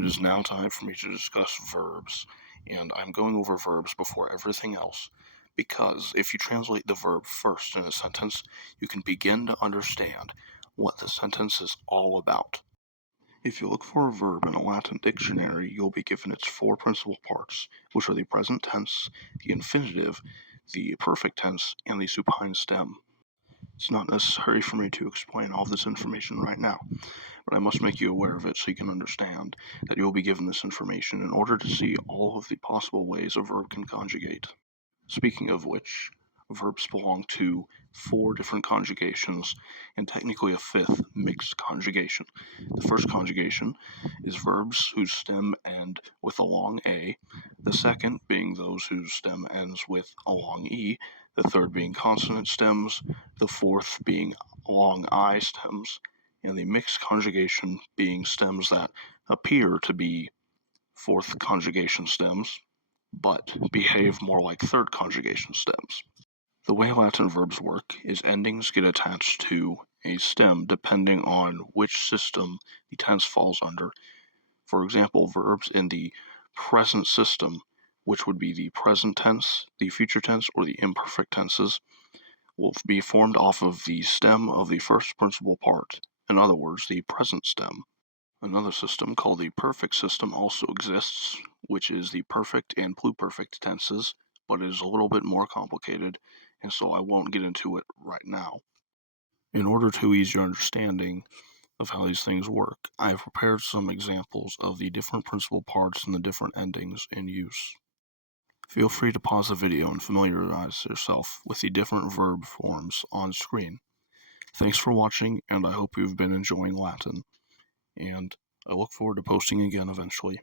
It is now time for me to discuss verbs, and I'm going over verbs before everything else, because if you translate the verb first in a sentence, you can begin to understand what the sentence is all about. If you look for a verb in a Latin dictionary, you'll be given its four principal parts, which are the present tense, the infinitive, the perfect tense, and the supine stem. It's not necessary for me to explain all this information right now, but I must make you aware of it so you can understand that you will be given this information in order to see all of the possible ways a verb can conjugate. Speaking of which, verbs belong to four different conjugations and technically a fifth mixed conjugation. The first conjugation is verbs whose stem end with a long A, the second being those whose stem ends with a long E, the third being consonant stems, the fourth being long I stems, and the mixed conjugation being stems that appear to be fourth conjugation stems, but behave more like third conjugation stems. The way Latin verbs work is endings get attached to a stem depending on which system the tense falls under. For example, verbs in the present system, which would be the present tense, the future tense, or the imperfect tenses, will be formed off of the stem of the first principal part, in other words, the present stem. Another system called the perfect system also exists, which is the perfect and pluperfect tenses, but it is a little bit more complicated, and so I won't get into it right now. In order to ease your understanding of how these things work, I have prepared some examples of the different principal parts and the different endings in use. Feel free to pause the video and familiarize yourself with the different verb forms on screen. Thanks for watching, and I hope you've been enjoying Latin, and I look forward to posting again eventually.